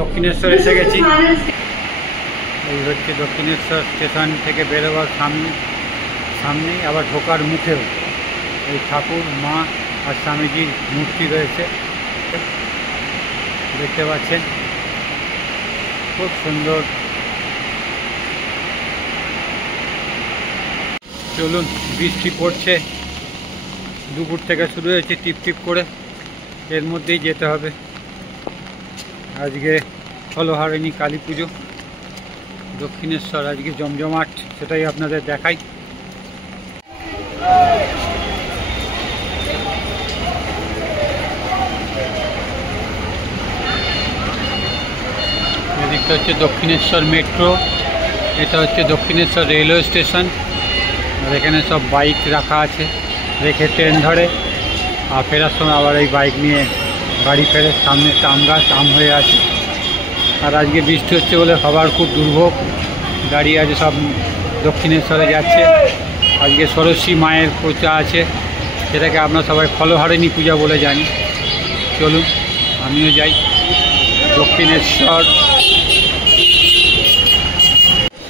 দক্ষিণেশ্বর এসে গেছি। এই হচ্ছে দক্ষিণেশ্বর স্টেশন থেকে বেরোবার সামনেই আবার ঢোকার মুখেও এই ঠাকুর, মা আর স্বামীজির মূর্তি রয়েছে, দেখতে পাচ্ছেন, খুব সুন্দর। চলুন, বৃষ্টি পড়ছে, দুপুর থেকে শুরু হয়েছে টিপ টিপ করে, এর মধ্যেই যেতে হবে। আজকে ফলহারিণী কালী পুজো, দক্ষিণেশ্বর আজকে জমজমাট, সেটাই আপনাদের দেখাই। এদিকটা হচ্ছে দক্ষিণেশ্বর মেট্রো, এটা হচ্ছে দক্ষিণেশ্বর রেলওয়ে স্টেশন। আর এখানে সব বাইক রাখা আছে, রেখে ট্রেন ধরে, আর ফেরার সময় আবার এই বাইক নিয়ে বাড়ি ফেরে। সামনে আম গাছ, আম হয়ে আছে। আর আজকে বৃষ্টি হচ্ছে বলে সবার খুব দুর্ভোগ, গাড়ি আছে সব দক্ষিণেশ্বরে যাচ্ছে। আজকে ষোড়শী মায়ের পূজা আছে, সেটাকে আমরা সবাই ফলহারিণী পূজা বলে জানি। চলুন, আমিও যাই দক্ষিণেশ্বর।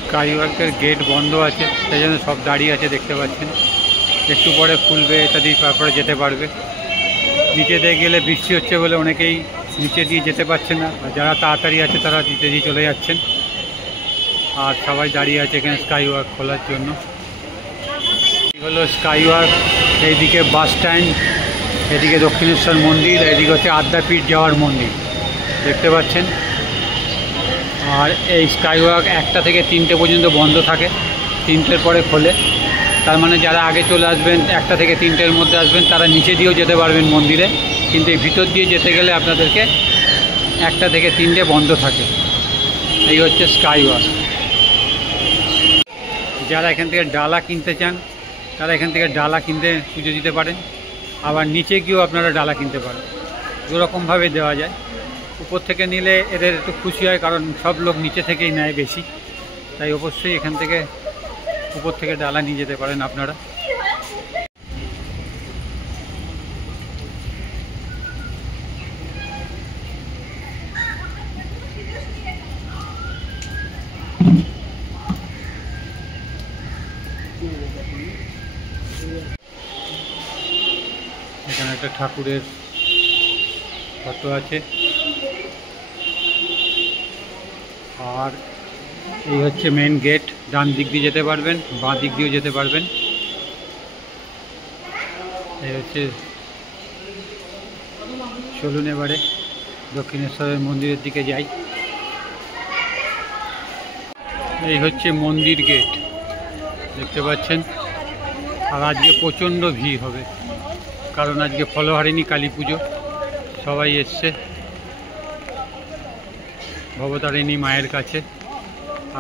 স্কাইওয়াকের গেট বন্ধ আছে, সেই জন্য সব দাঁড়িয়ে আছে, দেখতে পাচ্ছেন। একটু পরে খুলবে, এটা দিয়ে তারপরে যেতে পারবে। নিচে দিয়ে গেলে বৃষ্টি হচ্ছে বলে অনেকেই নিচে দিয়ে যেতে পারছে না, আর যারা তাড়াতাড়ি আছে তারা নিচে দিয়ে চলে যাচ্ছেন। আর সবাই দাঁড়িয়ে আছে এখানে স্কাইওয়াক খোলার জন্য। এই হলো স্কাইওয়াক, এইদিকে বাস স্ট্যান্ড, এদিকে দক্ষিণেশ্বর মন্দির, এদিকে হচ্ছে আদ্যাপীঠ যাওয়ার মন্দির, দেখতে পাচ্ছেন। আর এই স্কাইওয়াক 1টা থেকে 3টে পর্যন্ত বন্ধ থাকে, 3টের পরে খোলে। তার মানে যারা আগে চলে আসবেন, 1টা থেকে 3টের মধ্যে আসবেন, তারা নিচে দিয়েও যেতে পারবেন মন্দিরে, কিন্তু এই ভিতর দিয়ে যেতে গেলে আপনাদেরকে 1টা থেকে 3টে বন্ধ থাকে। এই হচ্ছে স্কাইওয়াক। যারা এখান থেকে ডালা কিনতে চান, তারা এখান থেকে ডালা কিনতে পুজো দিতে পারেন। আবার নিচে গিয়েও আপনারা ডালা কিনতে পারেন, দুরকমভাবে দেওয়া যায়। উপর থেকে নিলে এদের একটু খুশি হয়, কারণ সব লোক নিচে থেকেই নেয় বেশি, তাই অবশ্যই এখান থেকে উপর থেকে ডালা নিয়ে যেতে পারেন আপনারা। এখানে একটা ঠাকুরের ফটো আছে। আর এই হচ্ছে মেন গেট, ডান দিক দিয়ে যেতে পারবেন, বাঁ দিক দিয়েও যেতে পারবেন। এই হচ্ছে, চলুন এবারে দক্ষিণেশ্বরের মন্দিরের দিকে যাই। এই হচ্ছে মন্দির গেট, দেখতে পাচ্ছেন। আর আজকে প্রচণ্ড ভিড় হবে, কারণ আজকে ফলহারিণী কালী পুজো, সবাই এসছে ভবতারিণী মায়ের কাছে।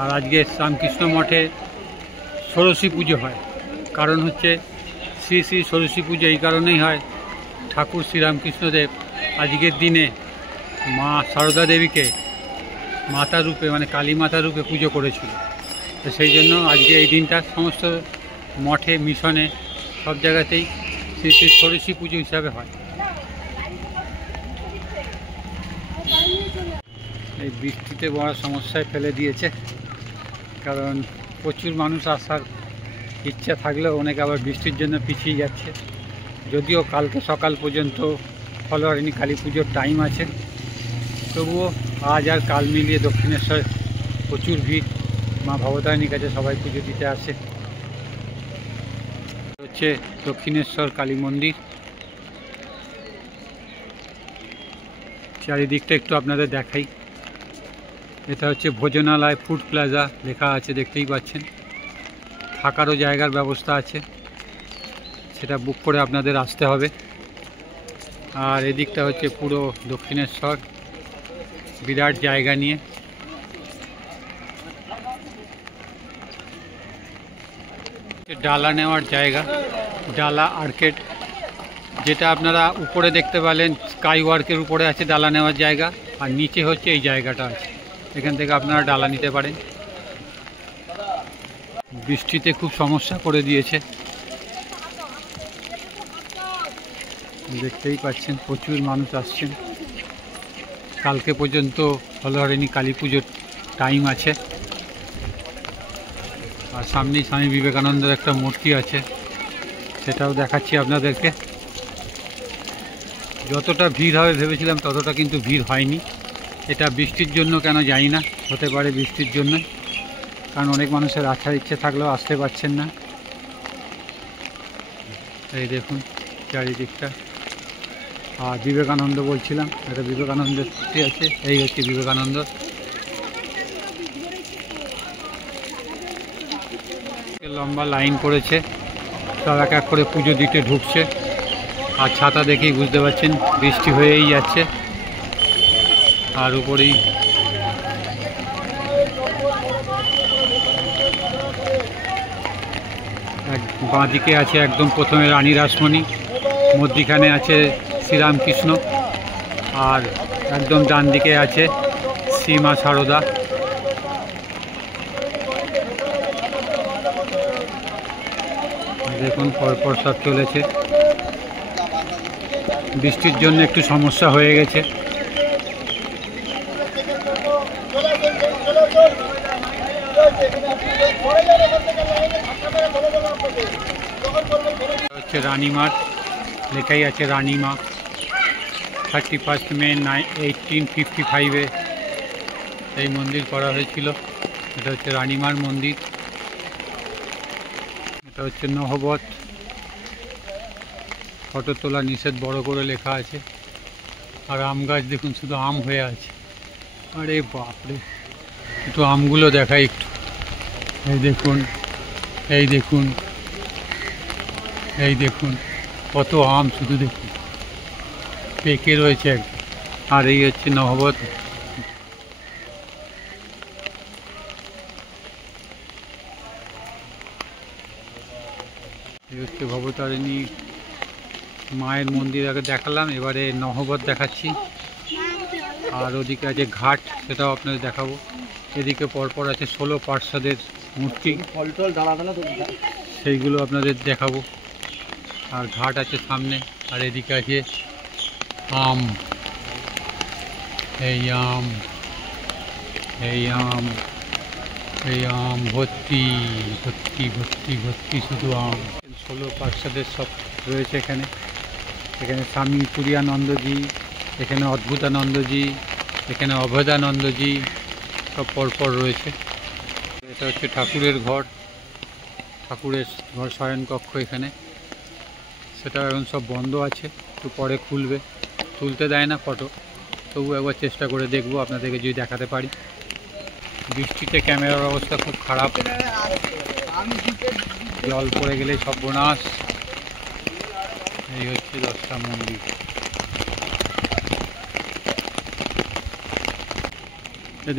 আর আজকে রামকৃষ্ণ মঠে ষোড়শী পুজো হয়, কারণ হচ্ছে শ্রী শ্রী ষোড়শী পুজো এই কারণেই হয়, ঠাকুর শ্রীরামকৃষ্ণদেব আজকের দিনে মা সারদা দেবীকে মাতা রূপে, মানে কালী মাতা রূপে পুজো করেছিল। তো সেই জন্য আজকে এই দিনটা সমস্ত মঠে, মিশনে, সব জায়গাতেই শ্রী শ্রী ষোড়শী পুজো হিসাবে হয়। এই বৃষ্টিতে বড় সমস্যায় ফেলে দিয়েছে, কারণ প্রচুর মানুষ আসার ইচ্ছা থাকলেও অনেকে আবার বৃষ্টির জন্য পিছিয়ে যাচ্ছে। যদিও কালকে সকাল পর্যন্ত ফলহারিণী কালী পুজোর টাইম আছে, তবুও আজ আর কাল মিলিয়ে দক্ষিণেশ্বর প্রচুর ভিড়। মা ভবতারিণীর কাছে সবাই পুজো দিতে আসে। হচ্ছে দক্ষিণেশ্বর কালী মন্দির। চারিদিকটা একটু আপনাদের দেখাই। এটা হচ্ছে ভোজনালয়, ফুড প্লাজা লেখা আছে, দেখতেই পাচ্ছেন। থাকারও জায়গার ব্যবস্থা আছে, সেটা বুক করে আপনাদের আসতে হবে। আর এদিকটা হচ্ছে পুরো দক্ষিণেশ্বর, বিরাট জায়গা নিয়ে। ডালা নেওয়ার জায়গা, ডালা আর্কেড, যেটা আপনারা উপরে দেখতে পেলেন স্কাইওয়াকের উপরে আছে ডালা নেওয়ার জায়গা, আর নিচে হচ্ছে এই জায়গাটা আছে, এখান থেকে আপনারা ডালা নিতে পারেন। বৃষ্টিতে খুব সমস্যা করে দিয়েছে, দেখতেই পাচ্ছেন, প্রচুর মানুষ আসছেন। কালকে পর্যন্ত ফলহারিণী কালী পুজোর টাইম আছে। আর সামনেই স্বামী বিবেকানন্দের একটা মূর্তি আছে, সেটাও দেখাচ্ছি আপনাদেরকে। যতটা ভিড় হবে ভেবেছিলাম ততটা কিন্তু ভিড় হয়নি। এটা বৃষ্টির জন্য কেন জানি না, হতে পারে বৃষ্টির জন্য, কারণ অনেক মানুষের আসার ইচ্ছে থাকলেও আসতে পারছেন না। এই দেখুন চারিদিকটা। আর বিবেকানন্দ বলছিলাম, একটা বিবেকানন্দের মূর্তি আছে, এই হচ্ছে বিবেকানন্দ। লম্বা লাইন পড়েছে, সব এক এক করে পুজো দিতে ঢুকছে। আর ছাতা দেখেই বুঝতে পারছেন বৃষ্টি হয়েই যাচ্ছে। আর উপরেই বাঁদিকে আছে একদম প্রথমে রানী রাসমণি, মধ্যিখানে আছে শ্রীরামকৃষ্ণ, আর একদম ডান দিকে আছে শ্রীমা সারদা। দেখুন পরপর সব চলেছে। বৃষ্টির জন্য একটু সমস্যা হয়ে গেছে। হচ্ছে রানীমার, লেখাই আছে রানীমা। 31 মে 1855-এ এই মন্দির করা হয়েছিল। এটা হচ্ছে রানীমার মন্দির। এটা হচ্ছে নহবত, ফটো তোলা নিষেধ বড় করে লেখা আছে। আর আম গাছ দেখুন শুধু আম হয়ে আছে। আরে বাপরে, একটু আমগুলো দেখাই একটু। এই দেখুন, এই দেখুন, এই দেখুন কত আম, শুধু দেখুন পেকে রয়েছে একদম। আর এই হচ্ছে নহবত। এই হচ্ছে ভবতারিণী মায়ের মন্দির আগে দেখালাম, এবারে নহবত দেখাচ্ছি। আর ওদিকে আছে ঘাট, সেটাও আপনাদের দেখাবো। এদিকে পরপর আছে 16 পার্ষদের মূর্তি, সেইগুলো আপনাদের দেখাবো। আর ঘাট আছে সামনে। আর এদিকে আছে আম, এই আম, এই আম, এই আম ভর্তি ভর্তি ভর্তি ভর্তি শুধু আম। 16 পার্ষদের সব রয়েছে এখানে। এখানে স্বামী পুরিয়ানন্দজি, এখানে অদ্ভুতানন্দজি, এখানে অভেদানন্দজি, সব পরপর রয়েছে। এটা হচ্ছে ঠাকুরের ঘর, ঠাকুরের ঘর শয়নকক্ষ এখানে। সেটা এখন সব বন্ধ আছে, একটু পরে খুলবে। তুলতে দেয় না ফটো, তবু একবার চেষ্টা করে দেখবো আপনাদেরকে যদি দেখাতে পারি। বৃষ্টিতে ক্যামেরার অবস্থা খুব খারাপ, জল পড়ে গেলে সব বোনাস। এই হচ্ছে 10টা মন্দির।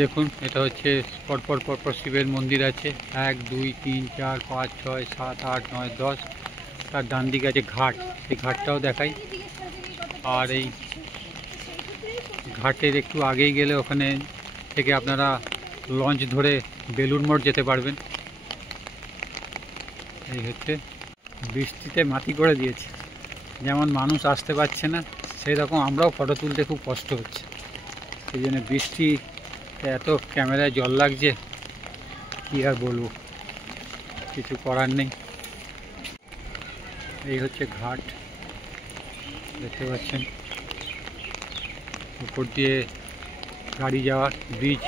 দেখুন এটা হচ্ছে পরপর পরপর শিবের মন্দির আছে, 1 2 3 4 5 6 7 8 9 10। তার ডান দিকে আছে ঘাট, এই ঘাটটাও দেখাই। আর এই ঘাটের একটু আগেই গেলে ওখানে থেকে আপনারা লঞ্চ ধরে বেলুড় মঠ যেতে পারবেন। এই হচ্ছে, বৃষ্টিতে মাটি করে দিয়েছে, যেমন মানুষ আসতে পারছে না সেই রকম আমরাও ফটো তুলতে খুব কষ্ট হচ্ছে। সেই জন্য বৃষ্টি এত ক্যামেরায় জল লাগছে, কী আর বলবো, কিছু করার নেই। এই হচ্ছে ঘাট, দেখতে পাচ্ছেন উপর দিয়ে গাড়ি যাওয়ার ব্রিজ।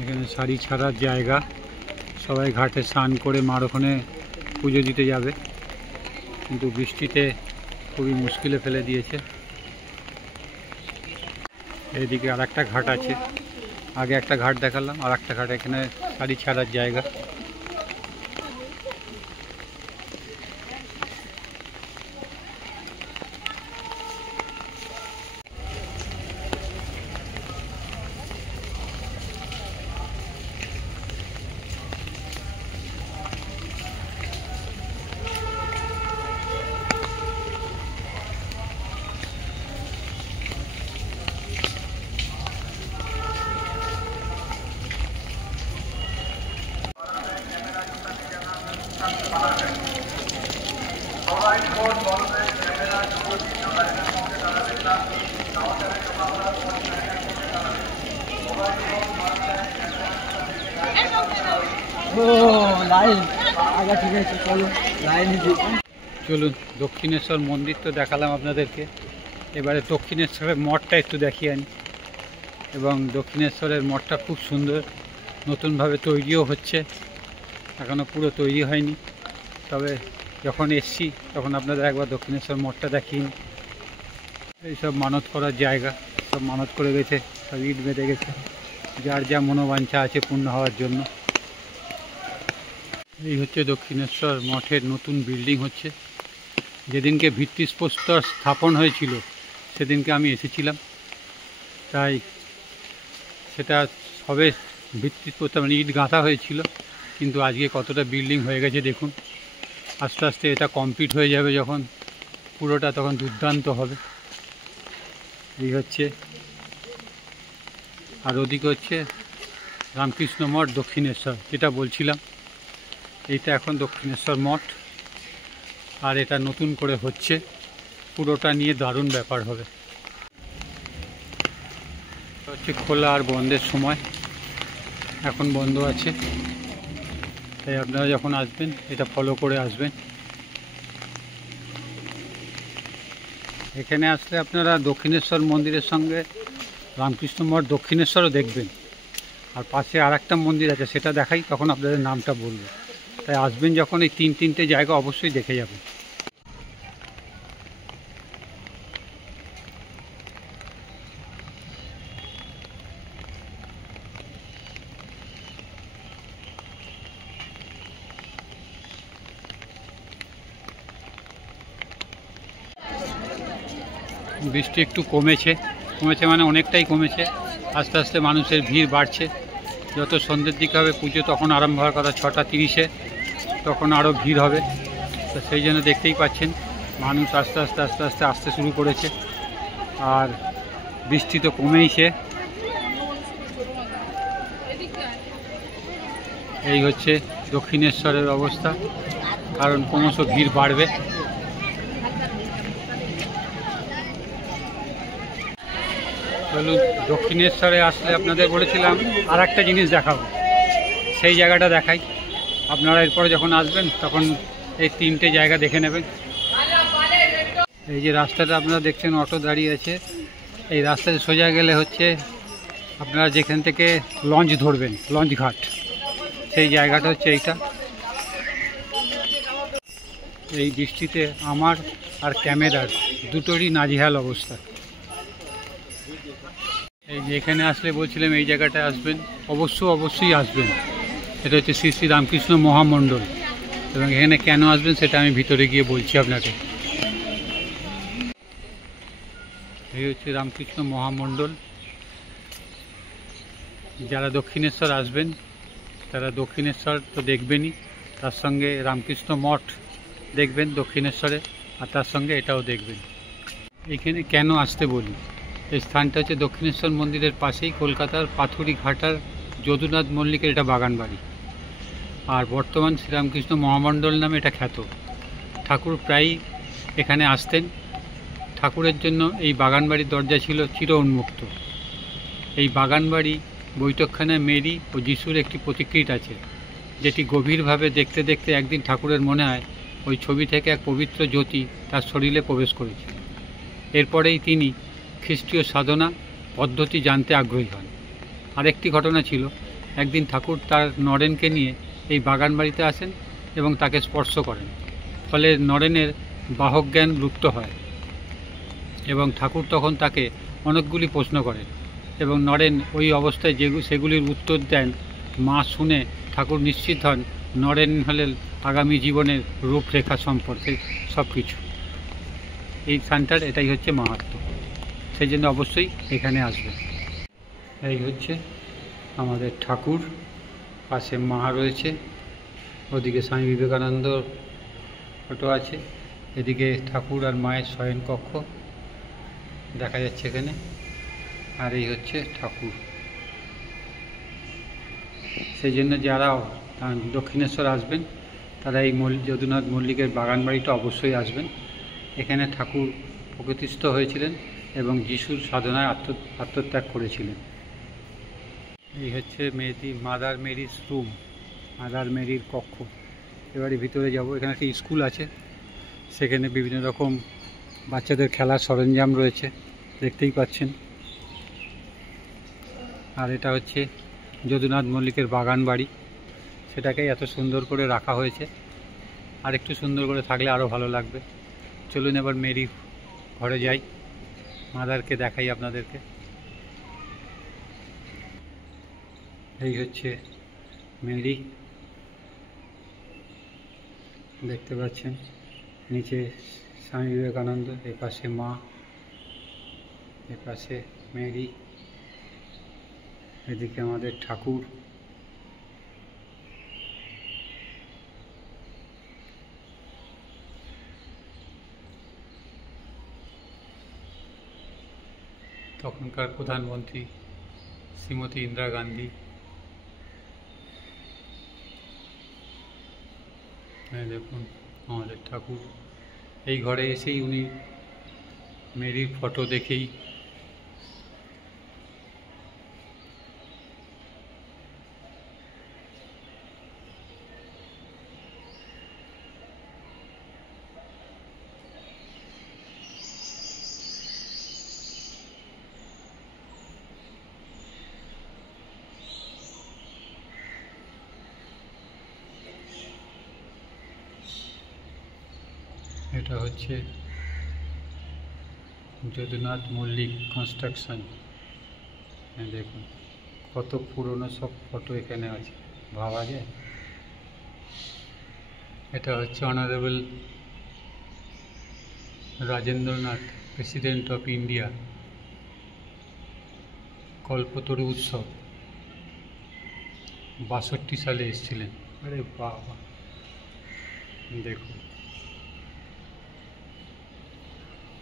এখানে শাড়ি ছাড়ার জায়গা, সবাই ঘাটে স্নান করে মার ওখানে পুজো দিতে যাবে, কিন্তু বৃষ্টিতে খুবই মুশকিলে ফেলে দিয়েছে। এইদিকে আর একটা ঘাট আছে, আগে একটা ঘাট দেখালাম, আর একটা ঘাট এখানে শাড়ি ছাড়ার জায়গা। চলুন, দক্ষিণেশ্বর মন্দির তো দেখালাম আপনাদেরকে, এবারে দক্ষিণেশ্বরের মঠটা একটু দেখিয়ে আনি। এবং দক্ষিণেশ্বরের মঠটা খুব সুন্দর, নতুনভাবে তৈরিও হচ্ছে, এখনও পুরো তৈরি হয়নি। তবে যখন এসছি তখন আপনাদের একবার দক্ষিণেশ্বর মঠটা দেখিয়ে নিই। এইসব মানত করার জায়গা, সব মানত করে গেছে, সব ইট বেঁধে গেছে, যার যা মনোবাঞ্ছা আছে পূর্ণ হওয়ার জন্য। এই হচ্ছে দক্ষিণেশ্বর মঠের নতুন বিল্ডিং হচ্ছে। যেদিনকে ভিত্তিপ্রস্তর স্থাপন হয়েছিল সেদিনকে আমি এসেছিলাম, তাই সেটা সবে ভিত্তিপ্রস্তর মানে ইট গাঁথা হয়েছিল, কিন্তু আজকে কতটা বিল্ডিং হয়ে গেছে দেখুন। আস্তে আস্তে এটা কমপ্লিট হয়ে যাবে যখন পুরোটা, তখন দুর্দান্ত হবে। এই হচ্ছে, আর ওদিকে হচ্ছে রামকৃষ্ণ মঠ দক্ষিণেশ্বর, যেটা বলছিলাম। এইটা এখন দক্ষিণেশ্বর মঠ, আর এটা নতুন করে হচ্ছে, পুরোটা নিয়ে দারুণ ব্যাপার হবে। হচ্ছে খোলা আর বন্ধের সময়, এখন বন্ধ আছে, তাই আপনারা যখন আসবেন এটা ফলো করে আসবেন। এখানে আসলে আপনারা দক্ষিণেশ্বর মন্দিরের সঙ্গে রামকৃষ্ণ মঠ দক্ষিণেশ্বরও দেখবেন, আর পাশে আর একটা মন্দির আছে, সেটা দেখাই, তখন আপনাদের নামটা বলবো। তাই আসবেন যখন এই তিনটে জায়গা অবশ্যই দেখে যাবেন। বৃষ্টি একটু কমেছে মানে অনেকটাই কমেছে। আস্তে আস্তে মানুষের ভিড় বাড়ছে। যত সন্ধ্যের দিকে হবে পুজো তখন আরম্ভ হওয়ার কথা 6:30-এ, তখন আরও ভিড় হবে। তো সেই জন্য দেখতেই পাচ্ছেন মানুষ আস্তে আস্তে আসতে শুরু করেছে, আর বৃষ্টি তো কমেইছে। এই হচ্ছে দক্ষিণেশ্বরের অবস্থা, কারণ ক্রমশ ভিড় বাড়বে। চলুন, দক্ষিণেশ্বরে আসলে আপনাদের বলেছিলাম আর একটা জিনিস দেখাবো, সেই জায়গাটা দেখাই। আপনারা এরপরে যখন আসবেন তখন এই তিনটে জায়গা দেখে নেবেন। এই যে রাস্তাটা আপনারা দেখছেন, অটো দাঁড়িয়ে আছে, এই রাস্তাতে সোজা গেলে হচ্ছে আপনারা যেখান থেকে লঞ্চ ধরবেন, লঞ্চ ঘাট, সেই জায়গাটা হচ্ছে এইটা। এই বৃষ্টিতে আমার আর ক্যামেরার দুটোরই নাজেহাল অবস্থা। এই যে এখানে আসলে বলছিলাম এই জায়গাটায় আসবেন, অবশ্যই আসবেন। এটা হচ্ছে শ্রী শ্রী রামকৃষ্ণ মহামণ্ডল, এবং এখানে কেন আসবেন সেটা আমি ভিতরে গিয়ে বলছি আপনাকে। এই হচ্ছে রামকৃষ্ণ মহামণ্ডল। যারা দক্ষিণেশ্বর আসবেন তারা দক্ষিণেশ্বর তো দেখবেনই, তার সঙ্গে রামকৃষ্ণ মঠ দেখবেন দক্ষিণেশ্বরে, আর তার সঙ্গে এটাও দেখবেন। এখানে কেন আসতে বলি, এই স্থানটা হচ্ছে দক্ষিণেশ্বর মন্দিরের পাশেই কলকাতার পাথুরিঘাটার যদুনাথ মল্লিকের এটা বাগান বাড়ি, আর বর্তমান শ্রীরামকৃষ্ণ মহামণ্ডল নামে এটা খ্যাত। ঠাকুর প্রায়ই এখানে আসতেন। ঠাকুরের জন্য এই বাগানবাড়ির দরজা ছিল চির উন্মুক্ত। এই বাগানবাড়ি বৈঠকখানায় মেরি ও যিশুর একটি প্রতিকৃতি আছে, যেটি গভীরভাবে দেখতে দেখতে একদিন ঠাকুরের মনে হয় ওই ছবি থেকে এক পবিত্র জ্যোতি তার শরীরে প্রবেশ করেছে। এরপরেই তিনি খ্রিস্টীয় সাধনা পদ্ধতি জানতে আগ্রহী হন। আরেকটি ঘটনা ছিল, একদিন ঠাকুর তার নরেনকে নিয়ে এই বাগান বাড়িতে আসেন এবং তাকে স্পর্শ করেন, ফলে নরেনের বাহক জ্ঞান লুপ্ত হয় এবং ঠাকুর তখন তাকে অনেকগুলি প্রশ্ন করেন, এবং নরেন ওই অবস্থায় সেগুলির উত্তর দেন। মা শুনে ঠাকুর নিশ্চিত হন নরেন হলেন আগামী জীবনের রূপরেখা সম্পর্কে সব কিছু। এই স্থানটার এটাই হচ্ছে মাহাত্ম্য, সেই জন্য অবশ্যই এখানে আসবে। এই হচ্ছে আমাদের ঠাকুর, পাশে মা রয়েছে, ওদিকে স্বামী বিবেকানন্দ ফটো আছে, এদিকে ঠাকুর আর মায়ের শয়ন কক্ষ দেখা যাচ্ছে এখানে, আর এই হচ্ছে ঠাকুর। সেই জন্য যারা দক্ষিণেশ্বর আসবেন তারা এই যদুনাথ মল্লিকের বাগান বাড়িটা অবশ্যই আসবেন। এখানে ঠাকুর প্রতিষ্ঠিত হয়েছিলেন এবং যিশুর সাধনায় আত্মত্যাগ করেছিলেন। এই হচ্ছে মাদার মেরির রুম, মাদার মেরির কক্ষ। এবারে ভিতরে যাব। এখানে একটা স্কুল আছে, সেখানে বিভিন্ন রকম বাচ্চাদের খেলার সরঞ্জাম রয়েছে, দেখতেই পাচ্ছেন। আর এটা হচ্ছে যদুনাথ মল্লিকের বাগান বাড়ি, সেটাকে এত সুন্দর করে রাখা হয়েছে। আর একটু সুন্দর করে থাকলে আরও ভালো লাগবে। চলুন এবার মেরি ঘরে যাই, মাদারকে দেখাই আপনাদেরকে। এই হচ্ছে মেরি, দেখতে পাচ্ছেন। নিচে স্বামী বিবেকানন্দ, এ পাশে মা, এ পাশে মেরি, এদিকে আমাদের ঠাকুর। তখনকার প্রধানমন্ত্রী শ্রীমতী ইন্দিরা গান্ধী। দেখুন আমাদের ঠাকুর। এই ঘরে এসেই উনি মেরির ফটো দেখেই এটা হচ্ছে যদুনাথ মল্লিক কনস্ট্রাকশন। দেখুন কত পুরনো সব ফটো এখানে আছে, ভাবা যায়। এটা হচ্ছে honourable Rajendranath, president of India, Kalpataru Utsav 62 সালে এসেছিলেন। আরে বাবা, দেখুন।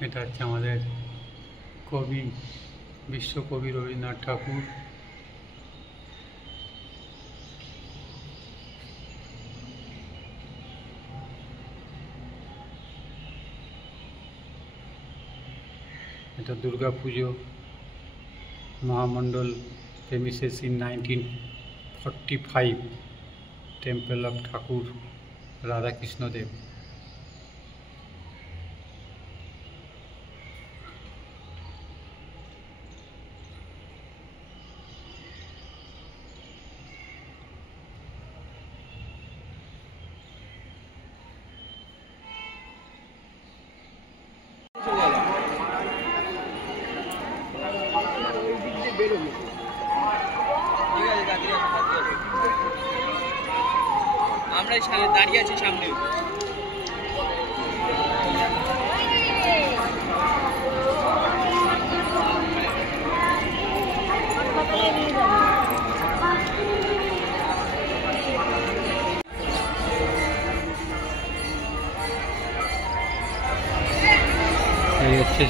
এটা হচ্ছে আমাদের কবি, বিশ্বকবি রবীন্দ্রনাথ ঠাকুর। এটা দুর্গা পুজো Mahamandal premises in 1945, temple of ঠাকুর রাধাকৃষ্ণ দেব। আমরা দাঁড়িয়ে আছি সামনে। এই হচ্ছে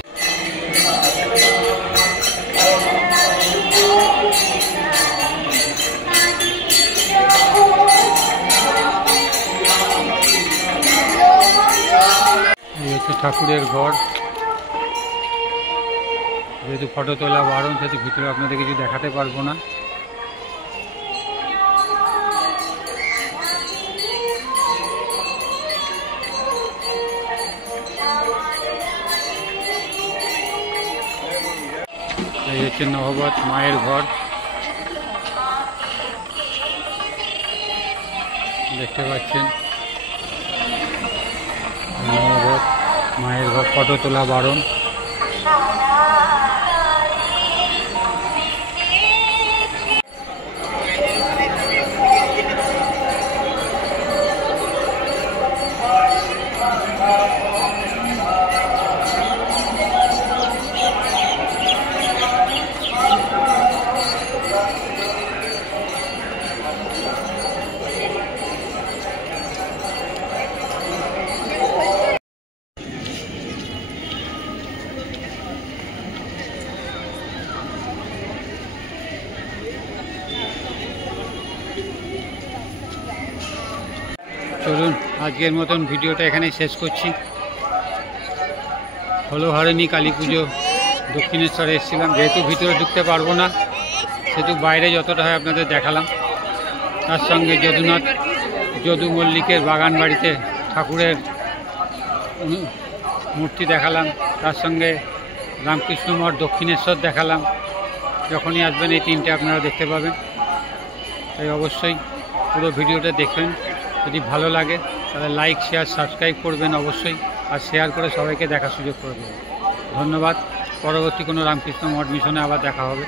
ঠাকুরের ঘর। যেহেতু ফটো তোলা বারণ, সেহেতু ভিতরে আপনাদের কিছু দেখাতে পারবো না। এই হচ্ছে নহবত মায়ের ঘর, দেখতে পাচ্ছেন। নহবত মায়ের ঘর, ফটো তোলা বারণ। চলুন আজকের মতন ভিডিওটা এখানেই শেষ করছি। হলহরিণী কালী পুজো দক্ষিণেশ্বরে এসেছিলাম, যেহেতু ভিতরে ঢুকতে পারবো না সেহেতু বাইরে যতটা হয় আপনাদের দেখালাম। তার সঙ্গে যদু মল্লিকের বাগান বাড়িতে ঠাকুরের মূর্তি দেখালাম, তার সঙ্গে রামকৃষ্ণ মঠ দক্ষিণেশ্বর দেখালাম। যখনই আসবেন এই তিনটে আপনারা দেখতে পাবেন, তাই অবশ্যই পুরো ভিডিওটা দেখবেন। যদি ভালো লাগে তাহলে লাইক শেয়ার সাবস্ক্রাইব করবেন অবশ্যই, আর শেয়ার করে সবাইকে দেখার সুযোগ করে দেবেন। ধন্যবাদ। পরবর্তী কোনো রামকৃষ্ণ মঠ মিশনে আবার দেখা হবে।